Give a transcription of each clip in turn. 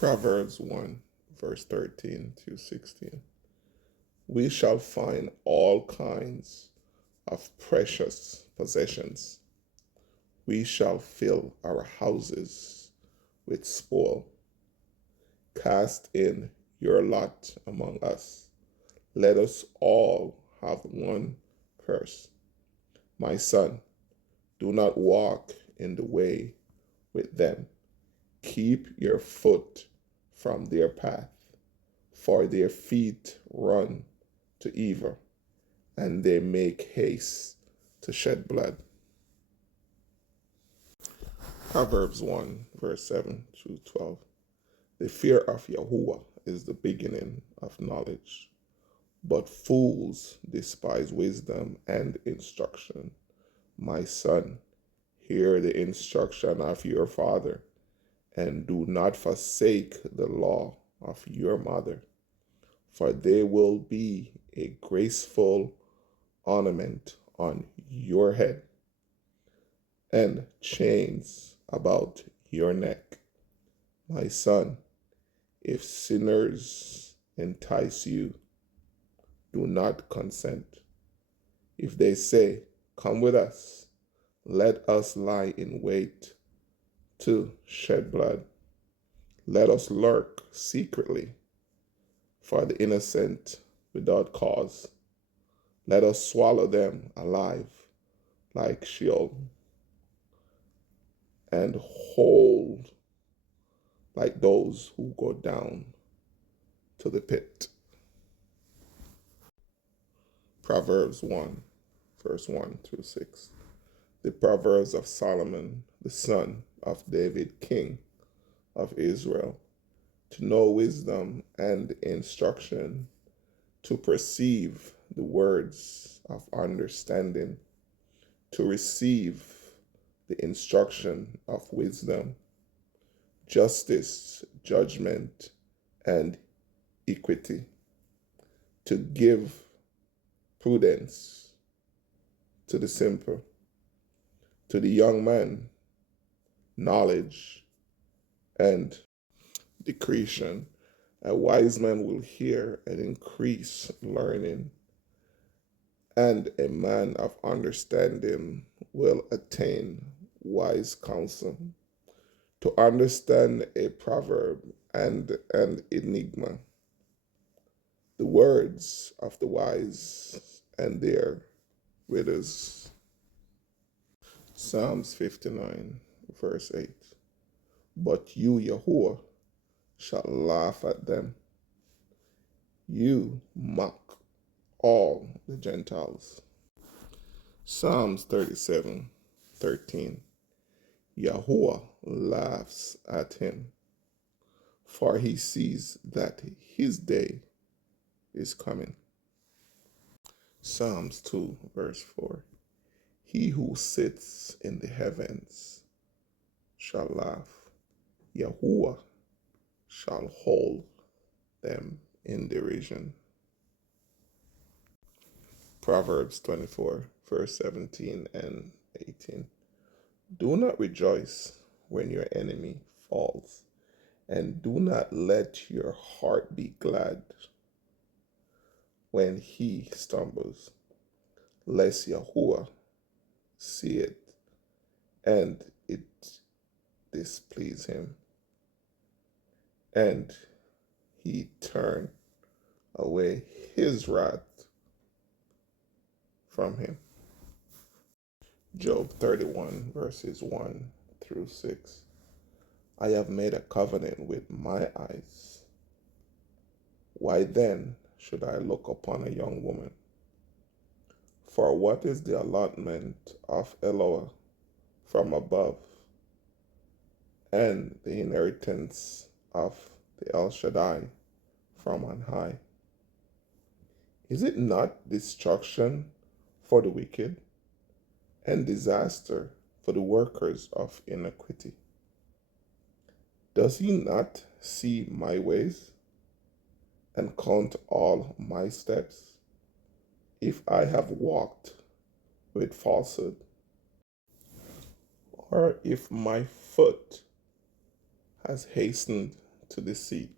Proverbs 1, verse 13 to 16. We shall find all kinds of precious possessions. We shall fill our houses with spoil. Cast in your lot among us. Let us all have one purse. My son, do not walk in the way with them. Keep your foot from their path, for their feet run to evil, and they make haste to shed blood. Proverbs 1, verse 7 through 12. The fear of Yahuwah is the beginning of knowledge, but fools despise wisdom and instruction. My son, hear the instruction of your father, and do not forsake the law of your mother, for they will be a graceful ornament on your head and chains about your neck. My son, if sinners entice you, do not consent. If they say, come with us, let us lie in wait to shed blood. Let us lurk secretly for the innocent without cause. Let us swallow them alive like Sheol and hold like those who go down to the pit. Proverbs 1, verse 1 through 6. The Proverbs of Solomon, the son of David, king of Israel, to know wisdom and instruction, to perceive the words of understanding, to receive the instruction of wisdom, justice, judgment, and equity, to give prudence to the simple, to the young man, knowledge and discretion. A wise man will hear and increase learning, and a man of understanding will attain wise counsel. To understand a proverb and an enigma, the words of the wise and their riddles. Psalms 59, verse 8. But you, Yahuwah, shall laugh at them. You mock all the Gentiles. Psalms 37, 13. Yahuwah laughs at him, for he sees that his day is coming. Psalms 2, verse 4. He who sits in the heavens shall laugh. Yahuwah shall hold them in derision. Proverbs 24, verse 17 and 18. Do not rejoice when your enemy falls, and do not let your heart be glad when he stumbles, lest Yahuwah see it and it displease him, and he turn away his wrath from him. Job 31, verses 1 through 6. I have made a covenant with my eyes. Why then should I look upon a young woman? For what is the allotment of Eloah from above, and the inheritance of the El Shaddai from on high? Is it not destruction for the wicked, and disaster for the workers of iniquity? Does he not see my ways and count all my steps? If I have walked with falsehood, or if my foot has hastened to deceit.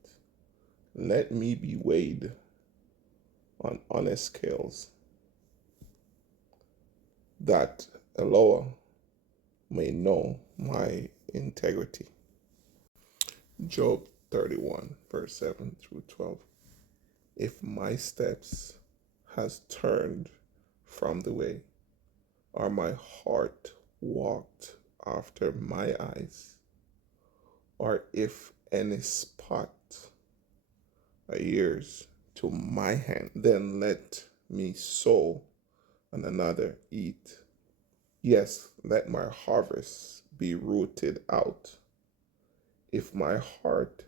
Let me be weighed on honest scales, that Eloah may know my integrity. Job 31, verse 7 through 12. If my steps has turned from the way, or my heart walked after my eyes, or if any spot adheres to my hand, then let me sow and another eat. Yes, let my harvest be rooted out. If my heart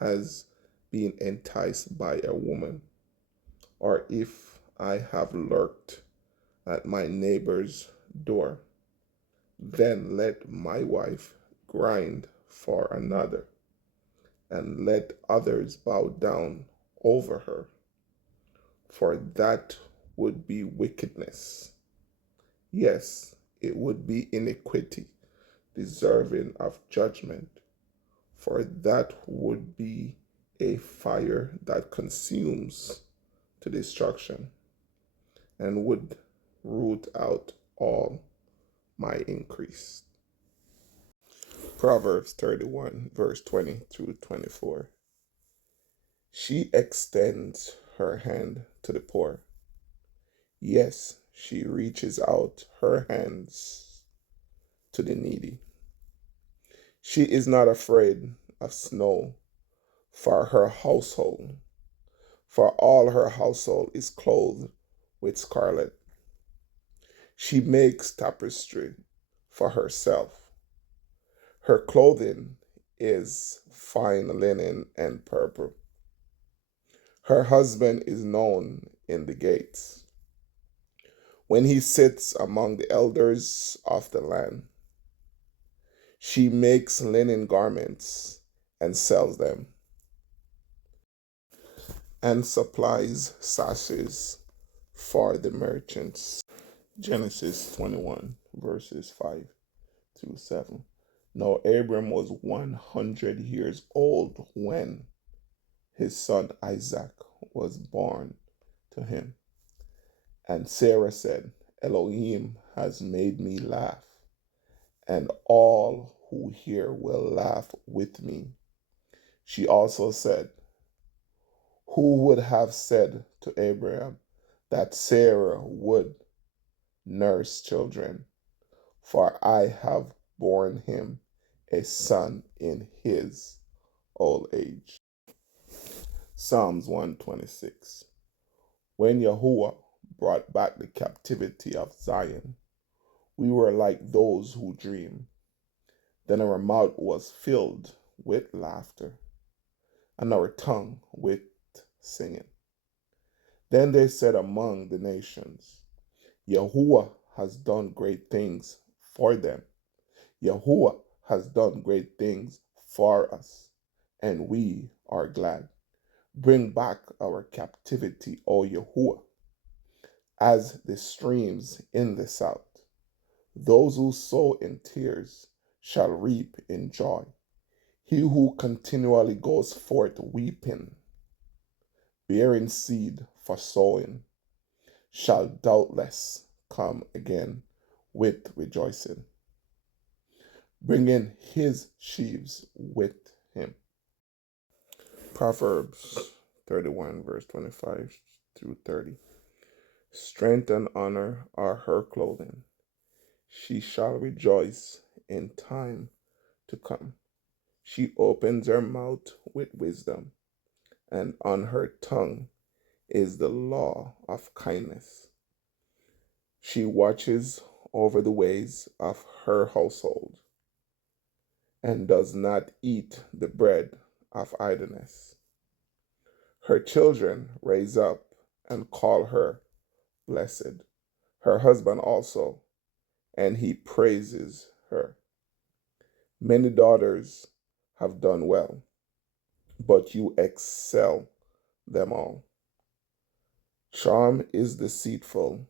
has been enticed by a woman, or if I have lurked at my neighbor's door, then let my wife grind for another, and let others bow down over her, for that would be wickedness. Yes, it would be iniquity, deserving of judgment, for that would be a fire that consumes to destruction, and would root out all my increase. Proverbs 31, verse 20 through 24. She extends her hand to the poor. Yes, she reaches out her hands to the needy. She is not afraid of snow for her household, for all her household is clothed with scarlet. She makes tapestry for herself. Her clothing is fine linen and purple. Her husband is known in the gates, when he sits among the elders of the land. She makes linen garments and sells them, and supplies sashes for the merchants. Genesis 21, verses 5 through 7. Now Abram was 100 years old when his son Isaac was born to him. And Sarah said, Elohim has made me laugh, and all who hear will laugh with me. She also said, who would have said to Abraham that Sarah would nurse children? For I have borne him a son in his old age. Psalms 126. When Yahuwah brought back the captivity of Zion, we were like those who dream. Then our mouth was filled with laughter, and our tongue with singing. Then they said among the nations, Yahuwah has done great things for them. Yahuwah has done great things for us, and we are glad. Bring back our captivity, O Yahuwah, as the streams in the south. Those who sow in tears shall reap in joy. He who continually goes forth weeping, bearing seed for sowing, shall doubtless come again with rejoicing, bringing his sheaves with him. Proverbs 31, verse 25 through 30. Strength and honor are her clothing. She shall rejoice in time to come. She opens her mouth with wisdom, and on her tongue is the law of kindness. She watches over the ways of her household, and does not eat the bread of idleness. Her children raise up and call her blessed, her husband also, and he praises her. Many daughters have done well, but you excel them all. Charm is deceitful,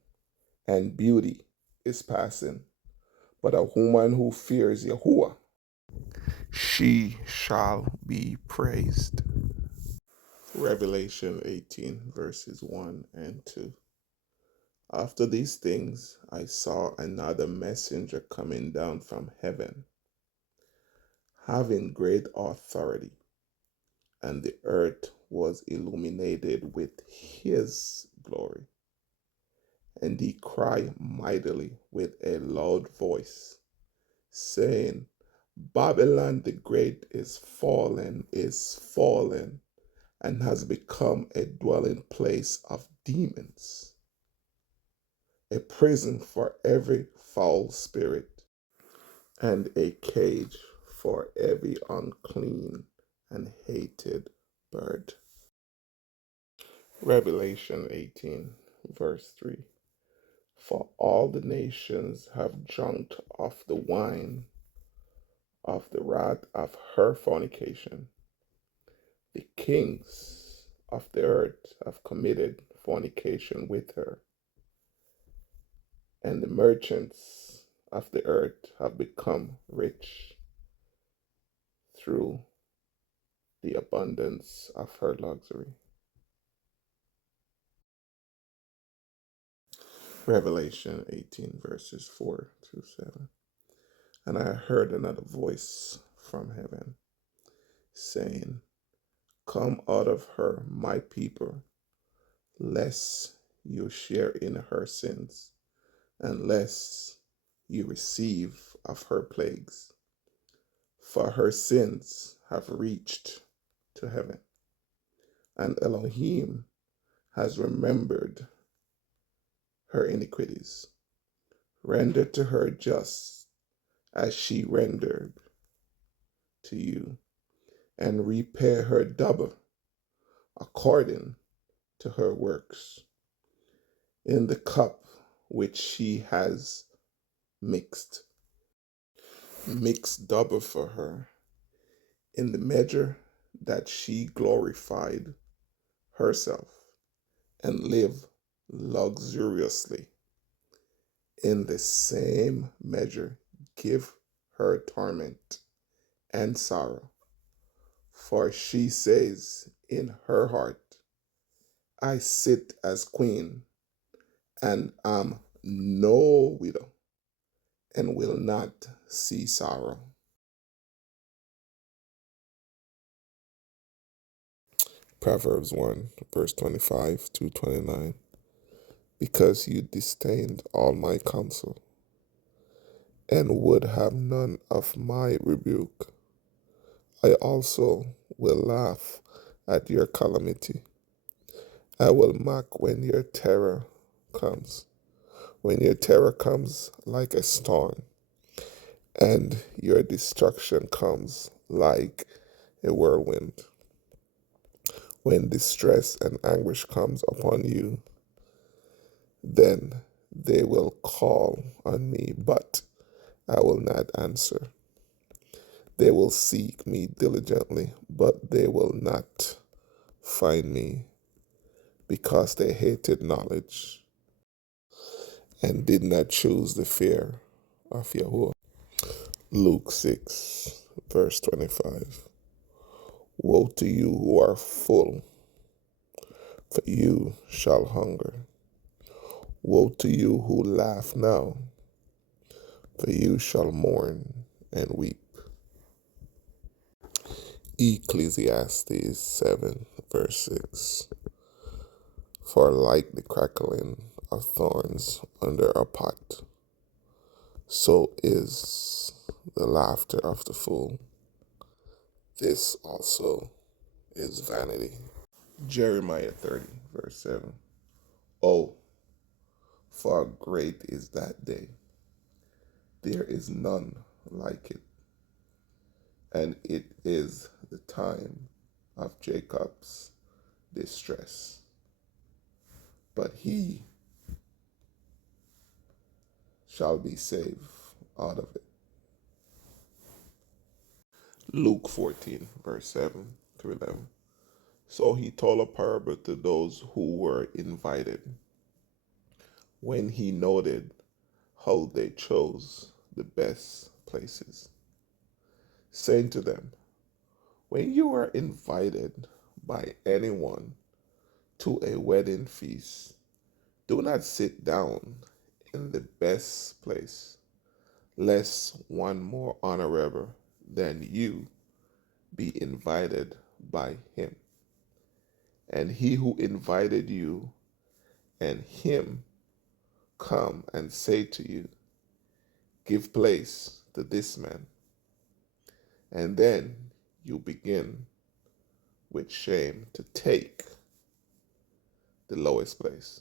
and beauty is passing, but a woman who fears Yahuwah she shall be praised. Revelation 18, verses 1 and 2. After these things, I saw another messenger coming down from heaven, having great authority, and the earth was illuminated with his glory. And he cried mightily with a loud voice, saying, Babylon the Great is fallen, and has become a dwelling place of demons, a prison for every foul spirit, and a cage for every unclean and hated bird. Revelation 18, verse 3. For all the nations have drunk of the wine of the wrath of her fornication. The kings of the earth have committed fornication with her, and the merchants of the earth have become rich through the abundance of her luxury. Revelation 18, verses 4 through 7. And I heard another voice from heaven saying, Come out of her, my people, lest you share in her sins, unless you receive of her plagues. For her sins have reached to heaven, and Elohim has remembered her iniquities. Render to her just as she rendered to you, and repay her double according to her works. In the cup which she has mixed, mix double for her. In the measure that she glorified herself and lived luxuriously, in the same measure give her torment and sorrow. For she says in her heart, I sit as queen, and am no widow, and will not see sorrow. Proverbs 1, verse 25 to 29. Because you disdained all my counsel, and would have none of my rebuke, I also will laugh at your calamity. I will mock when your terror comes, when your terror comes like a storm, and your destruction comes like a whirlwind. When distress and anguish comes upon you, then they will call on me, but I will not answer. They will seek me diligently, but they will not find me, because they hated knowledge and did not choose the fear of Yahuwah. Luke 6, verse 25. Woe to you who are full, for you shall hunger. Woe to you who laugh now, for you shall mourn and weep. Ecclesiastes 7, verse 6. For like the crackling of thorns under a pot, so is the laughter of the fool. This also is vanity. Jeremiah 30, verse 7. Oh, for great is that day. There is none like it. And it is the time of Jacob's distress. But he shall be saved out of it. Luke 14, verse 7 through 11. So he told a parable to those who were invited, when he noted how they chose the best places. saying to them, when you are invited by anyone to a wedding feast, do not sit down in the best place, lest one more honorable than you be invited by him. And he who invited you and him come and say to you, give place to this man. And then you begin with shame to take the lowest place.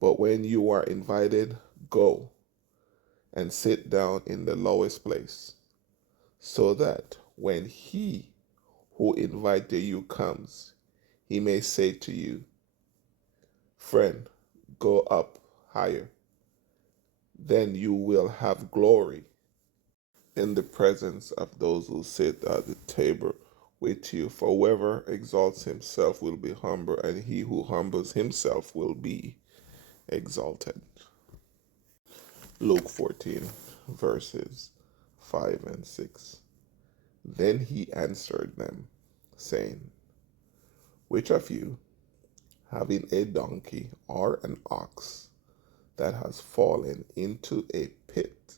But when you are invited, go and sit down in the lowest place, so that when he who invited you comes, he may say to you, friend, go up higher. Then you will have glory in the presence of those who sit at the table with you. For whoever exalts himself will be humbled, and he who humbles himself will be exalted. Luke 14, verses 5 and 6. Then he answered them, saying, which of you, having a donkey or an ox that has fallen into a pit,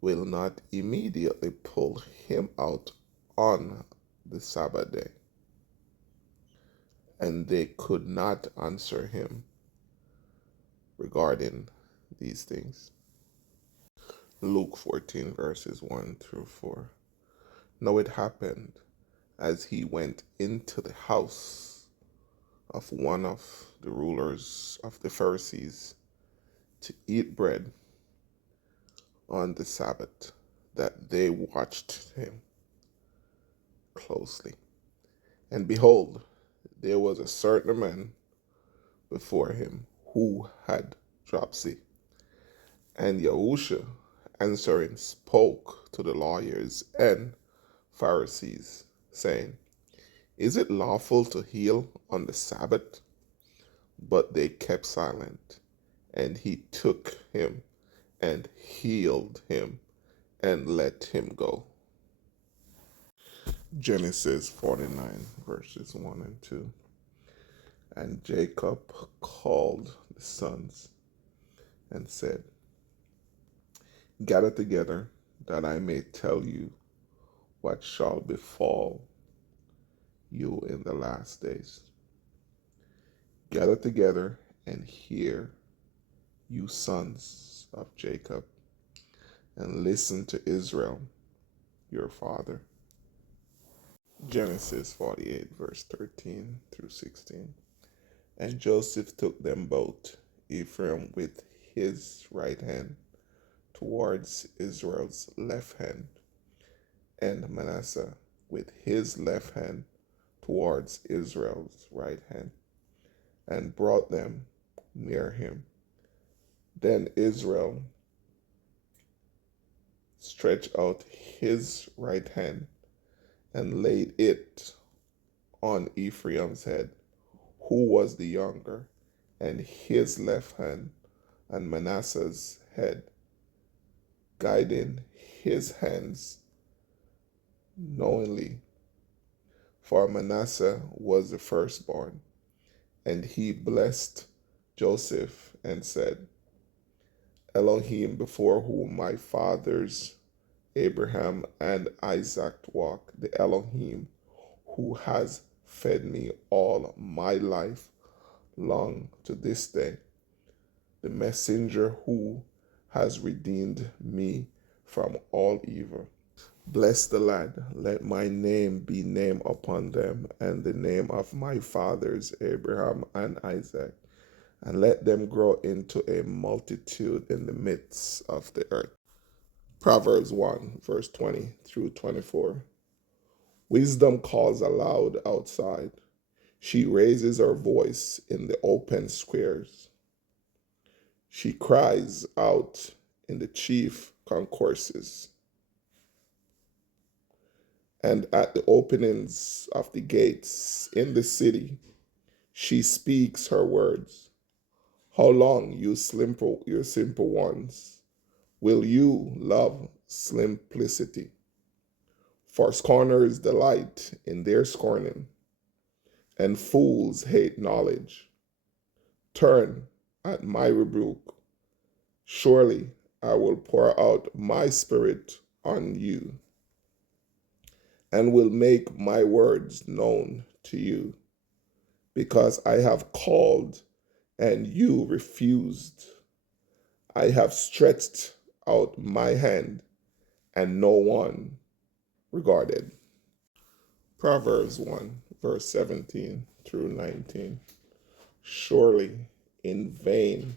will not immediately pull him out on the Sabbath day? And they could not answer him regarding these things. Luke 14, verses 1 through 4. Now it happened, as he went into the house of one of the rulers of the Pharisees to eat bread on the Sabbath, that they watched him closely. And behold, there was a certain man before him who had dropsy. And Yahusha, answering, spoke to the lawyers and Pharisees, saying, is it lawful to heal on the Sabbath? But they kept silent. And he took him and healed him and let him go. Genesis 49, verses 1 and 2. And Jacob called the sons and said, gather together, that I may tell you what shall befall you in the last days. Gather together and hear, you sons of Jacob, and listen to Israel, your father. Genesis 48, verse 13 through 16. And Joseph took them both, Ephraim with his right hand towards Israel's left hand, and Manasseh with his left hand towards Israel's right hand, and brought them near him. Then Israel stretched out his right hand and laid it on Ephraim's head, who was the younger, and his left hand on Manasseh's head, guiding his hands knowingly. For Manasseh was the firstborn, and he blessed Joseph and said, Elohim, before whom my fathers Abraham and Isaac walked, the Elohim who has fed me all my life long to this day, the messenger who has redeemed me from all evil. Bless the lad, let my name be named upon them, and the name of my fathers Abraham and Isaac, and let them grow into a multitude in the midst of the earth. Proverbs 1, verse 20 through 24. Wisdom calls aloud outside. She raises her voice in the open squares. She cries out in the chief concourses and at the openings of the gates in the city. She speaks her words. How long, you simple ones, will you love simplicity? For scorners delight in their scorning, and fools hate knowledge. Turn at my rebuke. Surely I will pour out my spirit on you, and will make my words known to you, because I have called and you refused. I have stretched out my hand and no one regarded. Proverbs 1, verse 17 through 19. Surely in vain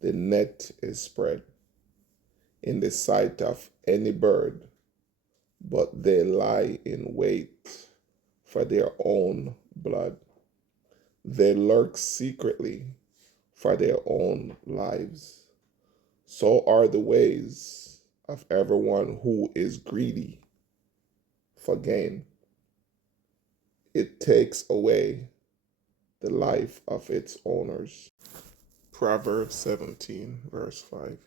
the net is spread in the sight of any bird, but they lie in wait for their own blood. They lurk secretly for their own lives. So are the ways of everyone who is greedy for gain. It takes away the life of its owners. Proverbs 17, verse 5.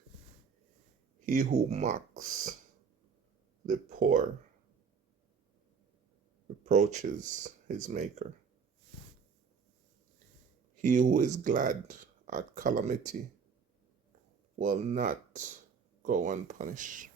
He who mocks the poor reproaches his maker. He who is glad at calamity will not go unpunished.